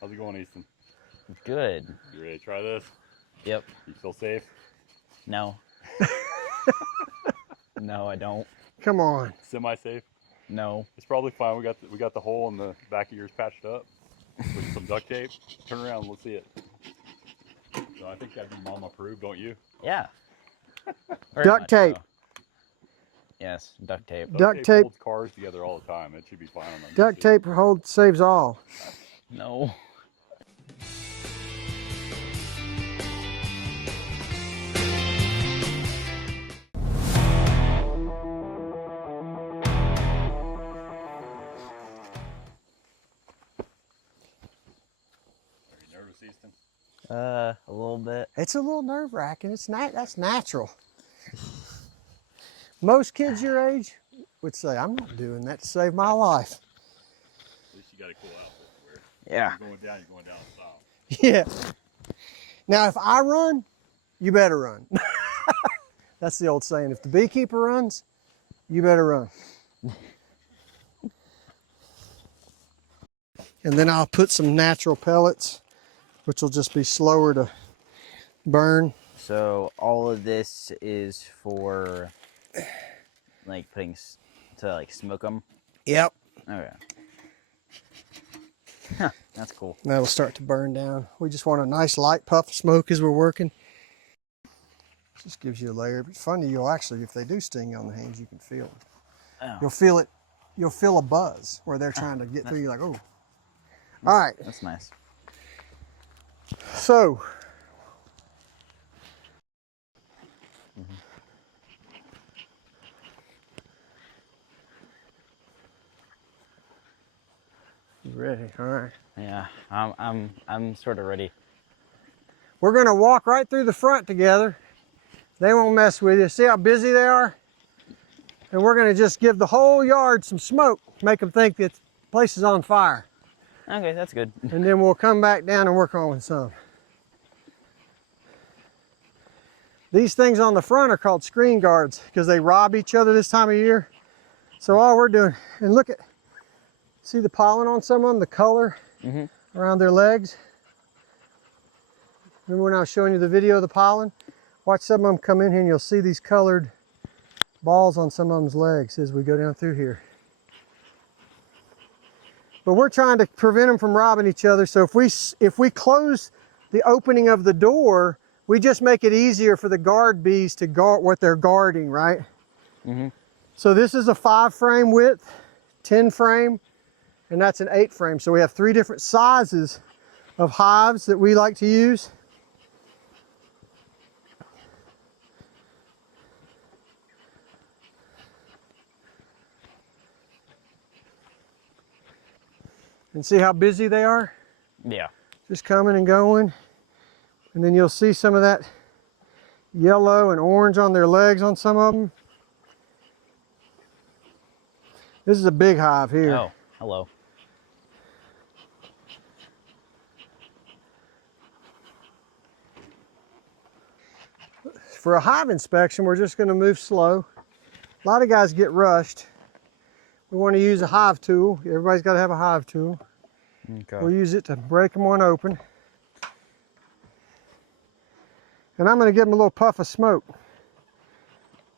How's it going, Easton? Good. You ready to try this? Yep. You feel safe? No. No, I don't. Come on. Semi-safe? No. It's probably fine. We got the hole in the back of yours patched up with some duct tape. Turn around, let's see it. So I think that'd be mom approved, don't you? Yeah. Duct tape. So. Yes, duct tape. Duct tape holds cars together all the time. It should be fine on them. Duct tape saves all. No. Are you nervous, Easton? A little bit. It's a little nerve-wracking. That's natural. Most kids your age would say, I'm not doing that to save my life. At least you got a cool outfit to wear. Yeah. You're going down in style. Yeah. Now, if I run, you better run. That's the old saying. If the beekeeper runs, you better run. And then I'll put some natural pellets, which will just be slower to burn. So all of this is for like putting to like smoke them? Yep. Okay. Huh, that's cool. That'll start to burn down. We just want a nice light puff of smoke as we're working. Just gives you a layer. But funny, you'll actually, if they do sting you on the hands, you can feel it. Oh. You'll feel it. You'll feel a buzz where they're trying to get through. You're like, oh. All right. That's nice. So. You ready? All right. Yeah, I'm sort of ready. We're gonna walk right through the front together. They won't mess with you. See how busy they are? And we're gonna just give the whole yard some smoke, make them think that the place is on fire. Okay, that's good. And then we'll come back down and work on with some. These things on the front are called screen guards because they rob each other this time of year. So all we're doing, and look at, see the pollen on some of them, the color around their legs? Remember when I was showing you the video of the pollen? Watch some of them come in here and you'll see these colored balls on some of them's legs as we go down through here. But we're trying to prevent them from robbing each other. So if we close the opening of the door, we just make it easier for the guard bees to guard what they're guarding, right? So this is a 5-frame width, 10 frame, and that's an 8 frame. So we have 3 different sizes of hives that we like to use. And see how busy they are? Yeah. Just coming and going. And then you'll see some of that yellow and orange on their legs on some of them. This is a big hive here. Oh, hello. For a hive inspection, we're just going to move slow. A lot of guys get rushed. We want to use a hive tool. Everybody's got to have a hive tool. Okay. We'll use it to break them one open. And I'm going to give them a little puff of smoke.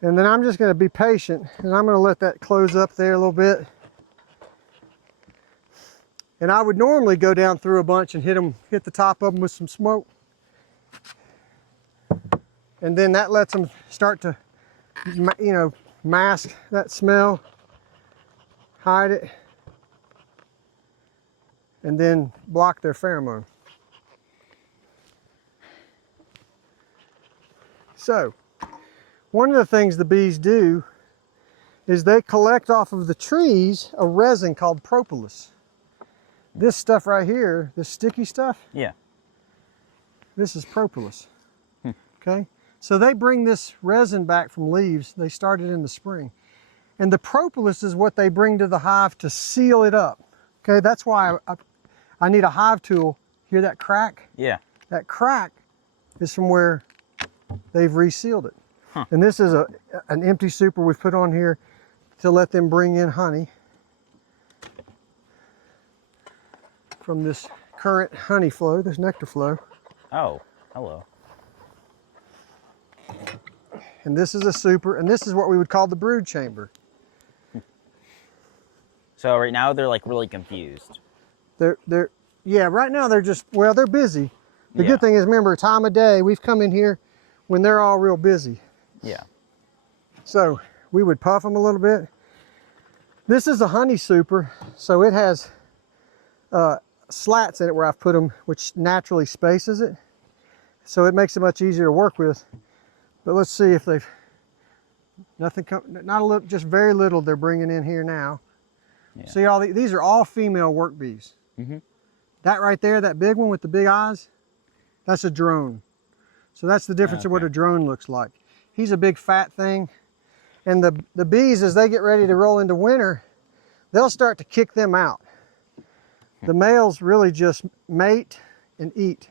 And then I'm just going to be patient, and I'm going to let that close up there a little bit. And I would normally go down through a bunch and hit the top of them with some smoke. And then that lets them start to, you know, mask that smell, hide it, and then block their pheromone. So, one of the things the bees do is they collect off of the trees a resin called propolis. This stuff right here, this sticky stuff, Yeah. this is propolis. Okay? So they bring this resin back from leaves. They started in the spring. And the propolis is what they bring to the hive to seal it up. Okay, that's why I need a hive tool. Hear that crack? Yeah. That crack is from where they've resealed it. Huh. And this is an empty super we've put on here to let them bring in honey from this current honey flow, this nectar flow. Oh, hello. And this is a super, and this is what we would call the brood chamber. So right now they're like really confused. Yeah, right now they're just, well, they're busy. The Yeah. good thing is, remember, time of day, we've come in here when they're all real busy. Yeah. So we would puff them a little bit. This is a honey super, so it has slats in it where I've put them, which naturally spaces it. So it makes it much easier to work with. But let's see if they've, not a little, just very little they're bringing in here now. Yeah. See, these are all female work bees. Mm-hmm. That right there, that big one with the big eyes, that's a drone. So that's the difference of what a drone looks like. He's a big fat thing. And the bees, as they get ready to roll into winter, they'll start to kick them out. The males really just mate and eat.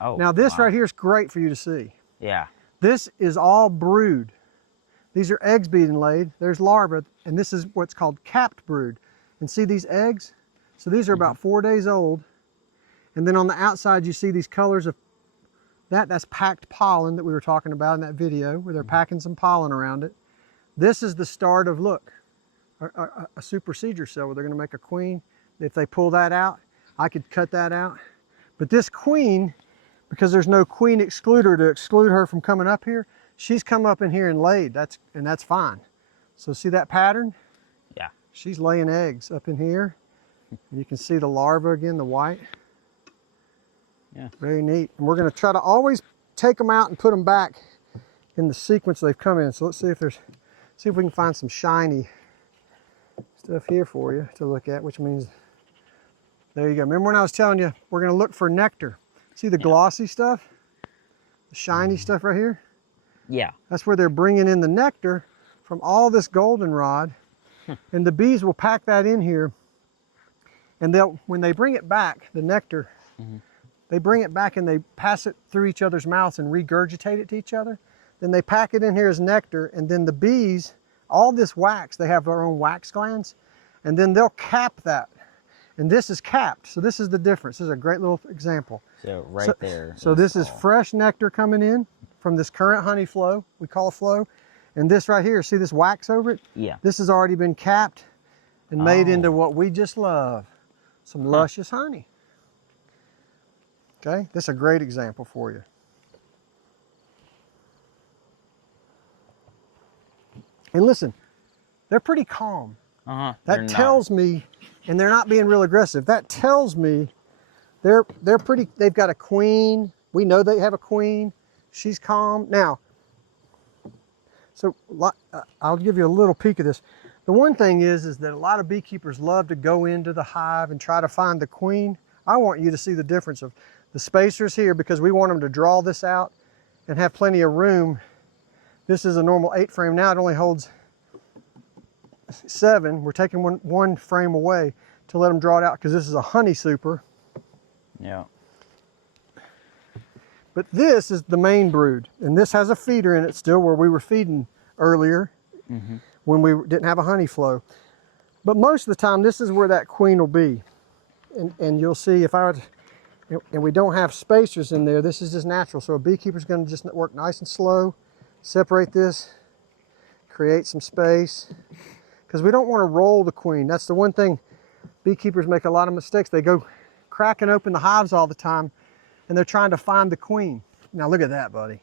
Oh, now this right here is great for you to see. Yeah. This is all brood. These are eggs being laid. There's larvae, and this is what's called capped brood. And see these eggs? So these are about 4 days old. And then on the outside, you see these colors of that's packed pollen that we were talking about in that video, where they're packing some pollen around it. This is the start of, look, a supersedure cell where they're going to make a queen. If they pull that out, I could cut that out. But this queen, because there's no queen excluder to exclude her from coming up here, she's come up in here and laid. That's fine. So see that pattern? Yeah. She's laying eggs up in here. And you can see the larva again, the white. Yeah. Very neat. And we're going to try to always take them out and put them back in the sequence they've come in. So let's see if we can find some shiny stuff here for you to look at, which means, there you go. Remember when I was telling you, we're going to look for nectar. See the glossy stuff? The shiny stuff right here? Yeah. That's where they're bringing in the nectar from all this goldenrod. And the bees will pack that in here. And when they bring it back, the nectar, they bring it back and they pass it through each other's mouths and regurgitate it to each other. Then they pack it in here as nectar, and then the bees, all this wax, they have their own wax glands, and then they'll cap that. And this is capped, so this is the difference. This is a great little example. So right there. So this is fresh nectar coming in from this current honey flow, we call a flow. And this right here, see this wax over it? Yeah. This has already been capped and made into what we just love, some luscious honey. Okay, this is a great example for you. And listen, they're pretty calm. That tells me, and they're not being real aggressive. That tells me they're pretty, they've got a queen. We know they have a queen. She's calm. Now, so I'll give you a little peek of this. The one thing is that a lot of beekeepers love to go into the hive and try to find the queen. I want you to see the difference of the spacers here, because we want them to draw this out and have plenty of room. This is a normal 8 frame. Now it only holds 7. We're taking one frame away to let them draw it out, because this is a honey super. Yeah. But this is the main brood, and this has a feeder in it still where we were feeding earlier when we didn't have a honey flow. But most of the time, this is where that queen will be. And you'll see if I were to, and we don't have spacers in there, this is just natural. So a beekeeper's going to just work nice and slow, separate this, create some space, because we don't want to roll the queen. That's the one thing beekeepers make a lot of mistakes. They go cracking open the hives all the time, and they're trying to find the queen. Now look at that, buddy.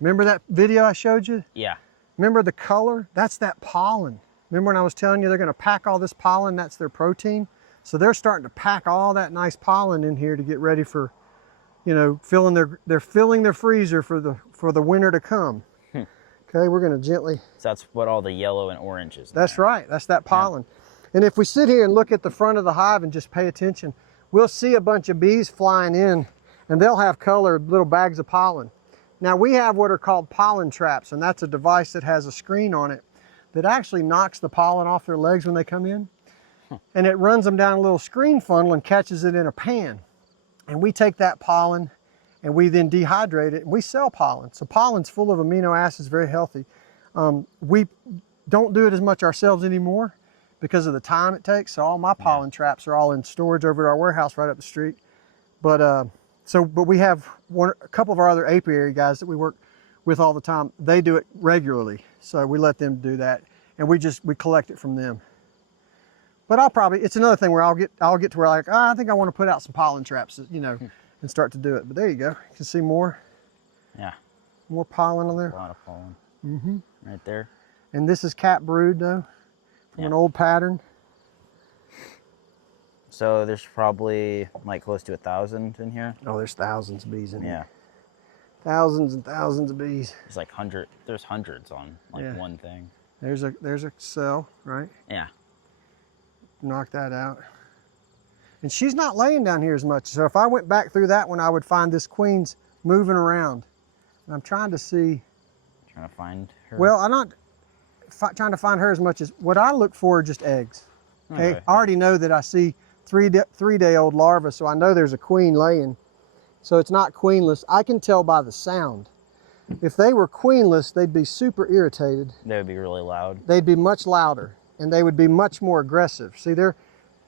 Remember that video I showed you? Yeah. Remember the color? That's that pollen. Remember when I was telling you they're going to pack all this pollen? That's their protein. So they're starting to pack all that nice pollen in here to get ready for, you know, they're filling their freezer for the winter to come. Okay, we're going to gently. So that's what all the yellow and orange is. That's right. That's that pollen. Yeah. And if we sit here and look at the front of the hive and just pay attention, we'll see a bunch of bees flying in, and they'll have colored little bags of pollen. Now we have what are called pollen traps, and that's a device that has a screen on it that actually knocks the pollen off their legs when they come in. And it runs them down a little screen funnel and catches it in a pan. And we take that pollen and we then dehydrate it, and we sell pollen. So pollen's full of amino acids, very healthy. We don't do it as much ourselves anymore because of the time it takes. So all my pollen traps are all in storage over at our warehouse right up the street. But but we have a couple of our other apiary guys that we work with all the time. They do it regularly, so we let them do that, and we collect it from them. But it's another thing where I'll get to where like, I think I want to put out some pollen traps, you know, and start to do it. But there you go. You can see more. Yeah. More pollen on there. A lot of pollen. Mm-hmm. Right there. And this is cat brood though, from an old pattern. So there's probably like close to 1,000 in here. Oh, there's thousands of bees in here. Yeah. Thousands and thousands of bees. It's like there's hundreds on like one thing. There's a cell, right? Yeah. Knock that out. And she's not laying down here as much. So if I went back through that one, I would find this queen's moving around. And I'm trying to see. Trying to find her. Well, I'm not trying to find her as much as what I look for are just eggs. Okay. I already know that I see three-day-old larvae, so I know there's a queen laying. So it's not queenless. I can tell by the sound. If they were queenless, they'd be super irritated. They would be really loud. They'd be much louder, and they would be much more aggressive. See, they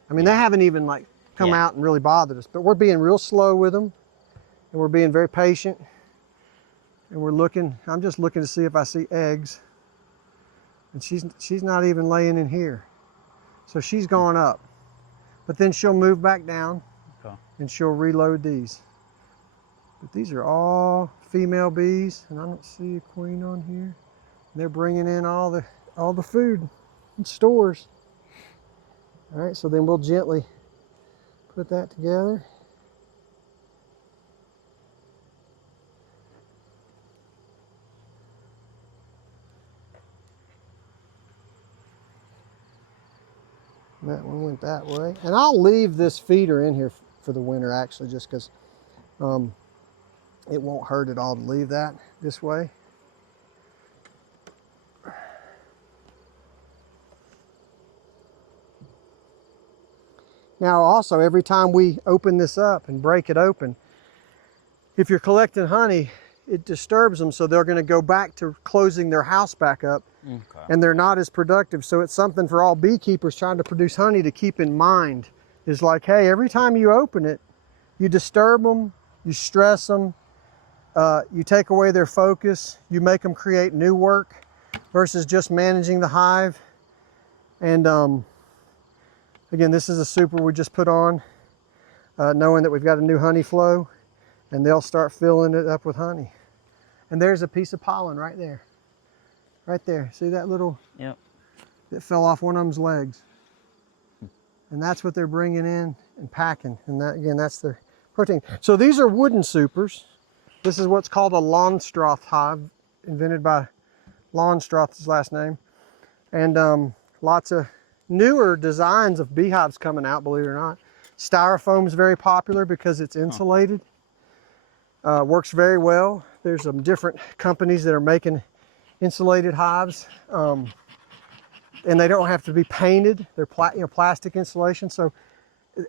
haven't even like come out and really bothered us, but we're being real slow with them, and we're being very patient, and we're looking. I'm just looking to see if I see eggs, and she's not even laying in here. So she's gone up, but then she'll move back down, and she'll reload these. But these are all female bees, and I don't see a queen on here. They're bringing in all the food and stores. All right, so then we'll gently put that together. That one went that way. And I'll leave this feeder in here for the winter, actually, just because it won't hurt at all to leave that this way. Now also, every time we open this up and break it open, if you're collecting honey, it disturbs them, so they're going to go back to closing their house back up, and they're not as productive. So it's something for all beekeepers trying to produce honey to keep in mind. Is like, hey, every time you open it, you disturb them, you stress them, you take away their focus, you make them create new work versus just managing the hive. And again, this is a super we just put on, knowing that we've got a new honey flow, and they'll start filling it up with honey. And there's a piece of pollen right there. Right there. See that little? Yep. That fell off one of them's legs. And that's what they're bringing in and packing. And that, again, that's their protein. So these are wooden supers. This is what's called a Lonstroth hive, invented by Lonstroth, his last name. And lots of newer designs of beehives coming out, believe it or not. Styrofoam is very popular because it's insulated. Works very well. There's some different companies that are making insulated hives. And they don't have to be painted. They're plastic insulation. So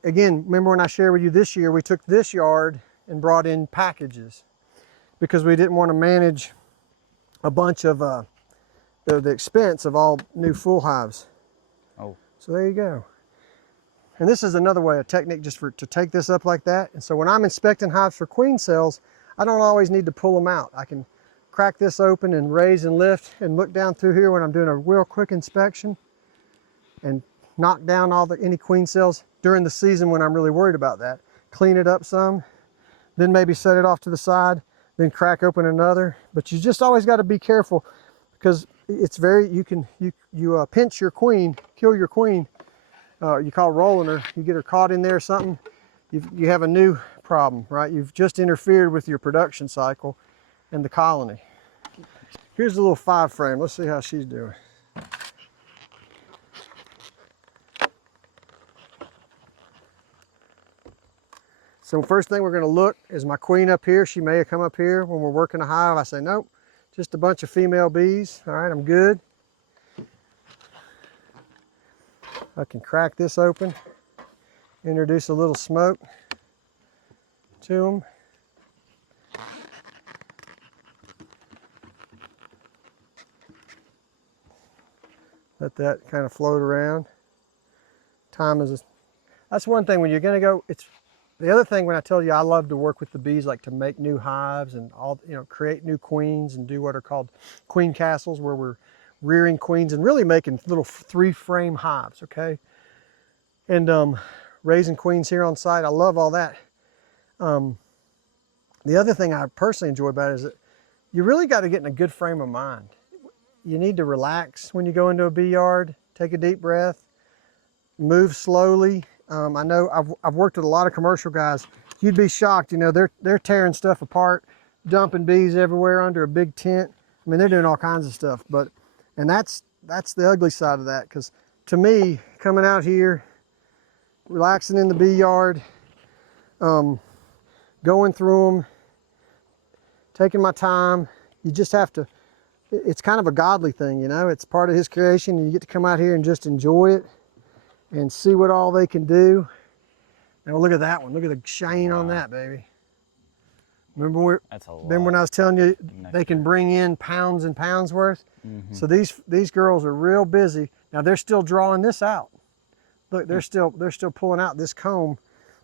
again, remember when I shared with you this year, we took this yard and brought in packages because we didn't want to manage a bunch of the expense of all new full hives. Oh. So there you go. And this is another way, a technique just to take this up like that. And so when I'm inspecting hives for queen cells, I don't always need to pull them out. I can crack this open and raise and lift and look down through here when I'm doing a real quick inspection and knock down any queen cells during the season when I'm really worried about that. Clean it up some, then maybe set it off to the side, then crack open another. But you just always got to be careful because it's you pinch your queen, kill your queen. You call rolling her, you get her caught in there or something, you have a new problem, right? You've just interfered with your production cycle and the colony. Here's a little 5 frame. Let's see how she's doing. So first thing we're going to look is my queen up here. She may have come up here when we're working a hive. I say, nope, just a bunch of female bees. All right, I'm good. I can crack this open, introduce a little smoke to them. Let that kind of float around. That's one thing when you're gonna go, The other thing, when I tell you I love to work with the bees, like to make new hives and all, create new queens and do what are called queen castles, where we're rearing queens and really making little 3-frame hives, okay? And raising queens here on site. I love all that. The other thing I personally enjoy about it is that you really got to get in a good frame of mind. You need to relax when you go into a bee yard, take a deep breath, move slowly. I know I've worked with a lot of commercial guys. You'd be shocked, they're tearing stuff apart, dumping bees everywhere under a big tent. I mean, they're doing all kinds of stuff, and that's the ugly side of that, because to me, coming out here, relaxing in the bee yard, going through them, taking my time, you just have to, it's kind of a godly thing, it's part of his creation, and you get to come out here and just enjoy it and see what all they can do. Now look at that one. Look at the shine on that, baby. Remember when I was telling you they can bring in pounds and pounds worth? Mm-hmm. So these girls are real busy. Now they're still drawing this out. Look, they're still pulling out this comb,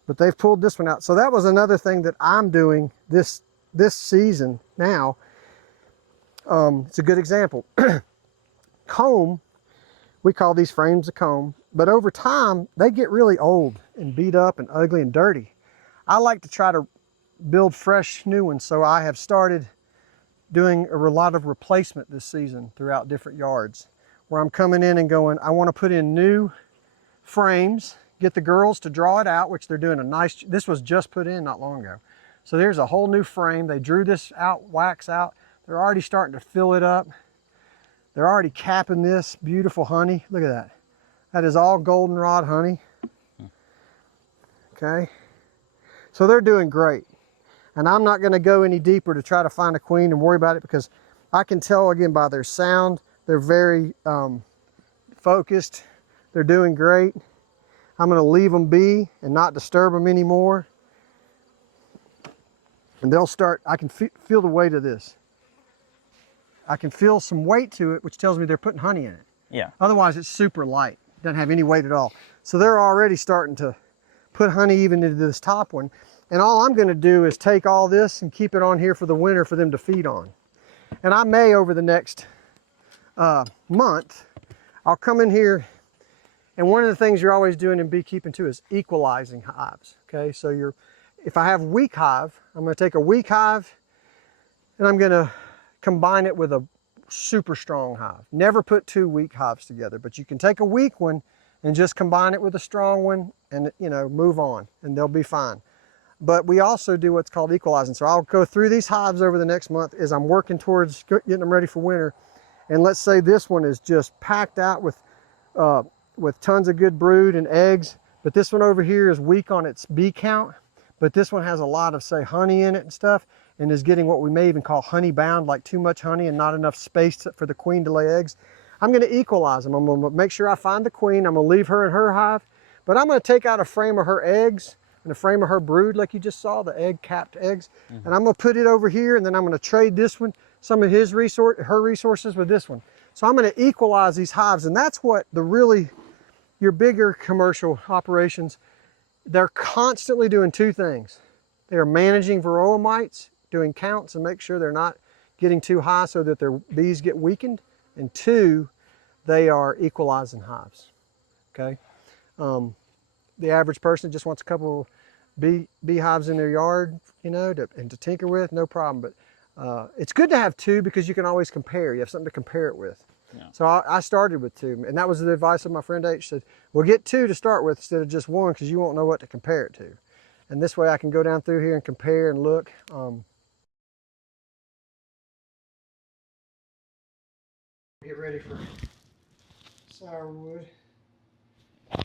but they've pulled this one out. So that was another thing that I'm doing this season now. It's a good example. Comb, we call these frames a comb, but over time they get really old and beat up and ugly and dirty. I like to try to build fresh new ones, so I have started doing a lot of replacement this season throughout different yards, where I'm coming in and going, I want to put in new frames, get the girls to draw it out, which they're doing a nice, this was just put in not long ago. So there's a whole new frame. They drew this out, wax out. They're already starting to fill it up. They're already capping this beautiful honey. Look at that. That is all goldenrod honey. Okay. So they're doing great. And I'm not going to go any deeper to try to find a queen and worry about it, because I can tell again by their sound, they're very focused. They're doing great. I'm going to leave them be and not disturb them anymore. And they'll start, I can feel the weight of this. I can feel some weight to it, which tells me they're putting honey in it. Yeah. Otherwise it's super light. Doesn't have any weight at all. So they're already starting to put honey even into this top one. And all I'm going to do is take all this and keep it on here for the winter for them to feed on. And I may, over the next month, I'll come in here, and one of the things you're always doing in beekeeping too is equalizing hives. Okay, so if I have weak hive, I'm going to take a weak hive and I'm going to combine it with a super strong hive. Never put 2 weak hives together, but you can take a weak one and just combine it with a strong one and move on, and they'll be fine. But we also do what's called equalizing. So I'll go through these hives over the next month as I'm working towards getting them ready for winter. And let's say this one is just packed out with tons of good brood and eggs, but this one over here is weak on its bee count, but this one has a lot of, say, honey in it and stuff, and is getting what we may even call honey bound, like too much honey and not enough space for the queen to lay eggs. I'm going to equalize them. I'm going to make sure I find the queen. I'm going to leave her in her hive, but I'm going to take out a frame of her eggs and a frame of her brood, like you just saw, the egg capped eggs. Mm-hmm. And I'm going to put it over here, and then I'm going to trade this one, some of her resources with this one. So I'm going to equalize these hives, and that's what your bigger commercial operations, they're constantly doing 2 things. They are managing varroa mites, doing counts and make sure they're not getting too high so that their bees get weakened. And 2, they are equalizing hives, okay? The average person just wants a couple of beehives in their yard, to tinker with, no problem. But it's good to have 2 because you can always compare. You have something to compare it with. Yeah. So I started with 2, and that was the advice of my friend H. Said, well, get 2 to start with instead of just 1, because you won't know what to compare it to. And this way I can go down through here and compare and look. Get ready for sourwood.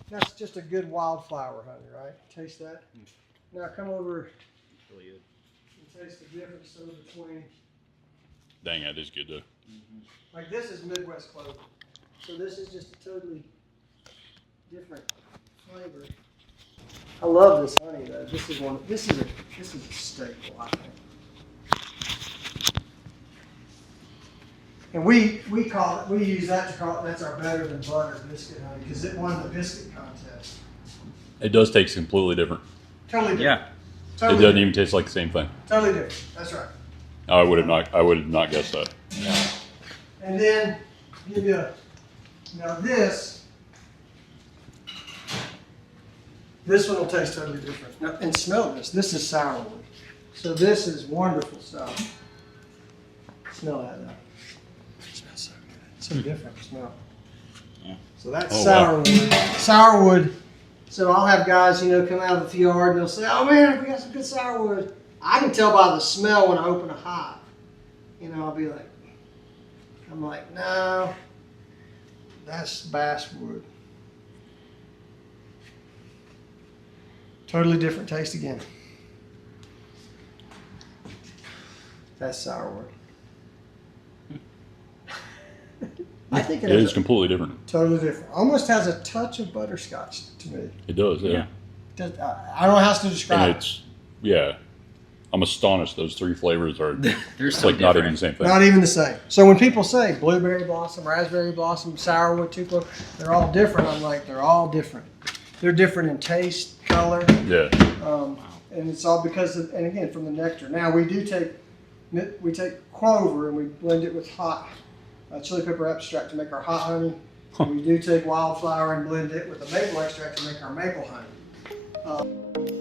That's just a good wildflower honey, right? Taste that. Now come over Really good. and taste the difference between. Dang, that is good though. Mm-hmm. Like this is Midwest clover, so this is just a totally different flavor. I love this honey though. This is a staple, I think. And we use that to call it, that's our better than butter biscuit honey, because it won the biscuit contest. It does taste completely different. Totally different. Yeah. It Totally doesn't different. even taste like the same thing. Totally different. That's right. I would have not guessed that. And then give you now this one will taste totally different. Now, and smell this. This is sourwood. So this is wonderful stuff. Smell that now. It smells so good. So different smell. Yeah. So that's Oh, wow. sourwood. Sourwood. So I'll have guys, come out of the yard and they'll say, "Oh man, we got some good sourwood." I can tell by the smell when I open a hive. I'll be like, no, that's basswood. Totally different taste again. That's sourwood. I think It is completely different. totally different. Almost has a touch of butterscotch to me. It does, yeah. I don't know how else to describe And it. it's, yeah. I'm astonished those three flavors are They're so like not even different. the same thing. Not even the same. So when people say blueberry blossom, raspberry blossom, sourwood, tupelo, they're all different. I'm like, they're all different. They're different in taste, color, Yeah. and it's all because of, and again, from the nectar. Now we take clover and we blend it with hot chili pepper extract to make our hot honey. And we do take wildflower and blend it with the maple extract to make our maple honey.